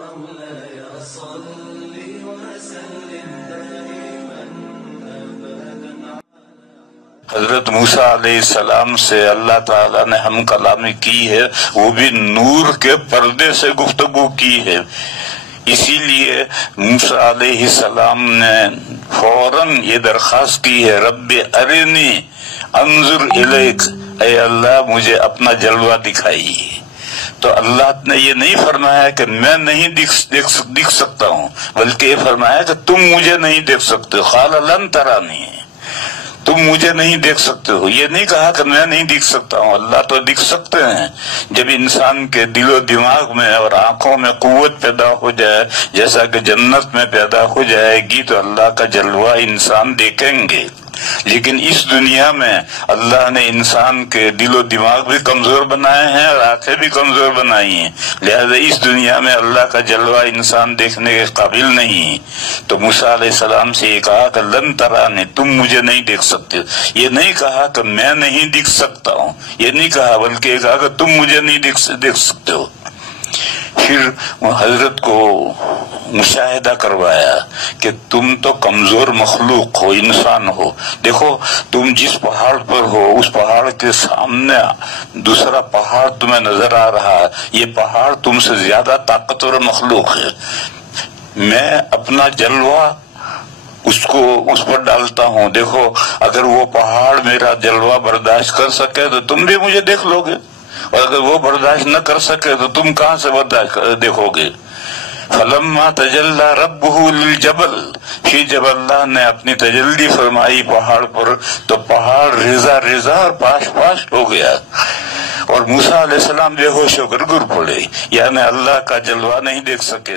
مولاي صل وسلم دائما أبدا. حضرت موسیٰ علیہ السلام سے اللہ تعالیٰ نے ہم کلامی کی ہے، وہ بھی نور کے پردے سے گفتگو کی ہے. اسی لیے موسیٰ علیہ السلام نے فوراً یہ درخواست کی ہے، رب ارنی انظر الیک، اے اللہ مجھے اپنا جلوہ دکھائیے. تو اللہ نے یہ نہیں فرمایا کہ میں نہیں دیکھ سکتا ہوں، بلکہ یہ فرمایا کہ تم مجھے نہیں دیکھ سکتے. قال لن ترانی، تم مجھے نہیں دیکھ سکتے ہو. یہ نہیں کہا کہ میں نہیں دیکھ سکتا ہوں، اللہ تو دیکھ سکتے ہیں. جب انسان کے دل و دماغ میں اور آنکھوں میں قوت پیدا ہو جائے، جیسا کہ جنت میں پیدا ہو جائے گی، تو اللہ کا جلوہ انسان دیکھیں گے. لیکن اس دنیا میں اللہ نے انسان کے دل و دماغ بھی کمزور بنائے ہیں اور آنکھیں بھی کمزور بنائی ہیں، لہذا اس دنیا میں اللہ کا جلوہ انسان دیکھنے کے قابل نہیں. تو موسیٰ علیہ السلام سے یہ کہا کہ لن ترانی، تم مجھے نہیں دیکھ سکتے. یہ نہیں کہا کہ میں نہیں دیکھ سکتا ہوں، یہ نہیں کہا، بلکہ یہ کہا کہ تم مجھے نہیں دیکھ سکتے ہو. پھر حضرت کو مشاہدہ کروایا کہ تم تو کمزور مخلوق ہو، انسان ہو. دیکھو تم جس پہاڑ پر ہو، اس پہاڑ کے سامنے دوسرا پہاڑ تمہیں نظر آ رہا ہے. یہ پہاڑ تم سے زیادہ طاقتور مخلوق ہے. میں اپنا جلوہ اس پر ڈالتا ہوں. دیکھو اگر وہ پہاڑ میرا جلوہ برداشت کر سکے تو تم بھی مجھے دیکھ لو گے، اور اگر وہ برداشت نہ کر سکے تو تم کہاں سے برداشت دیکھو گے. فلما تجلی ربہ للجبل، پھر جب اللہ نے اپنی تجلی فرمائی پہاڑ پر تو پہاڑ ریزہ ریزہ اور پاش پاش ہو گیا، اور موسیٰ علیہ السلام بے ہوش ہو کر گر پڑے، یعنی اللہ کا جلوہ نہیں دیکھ سکے.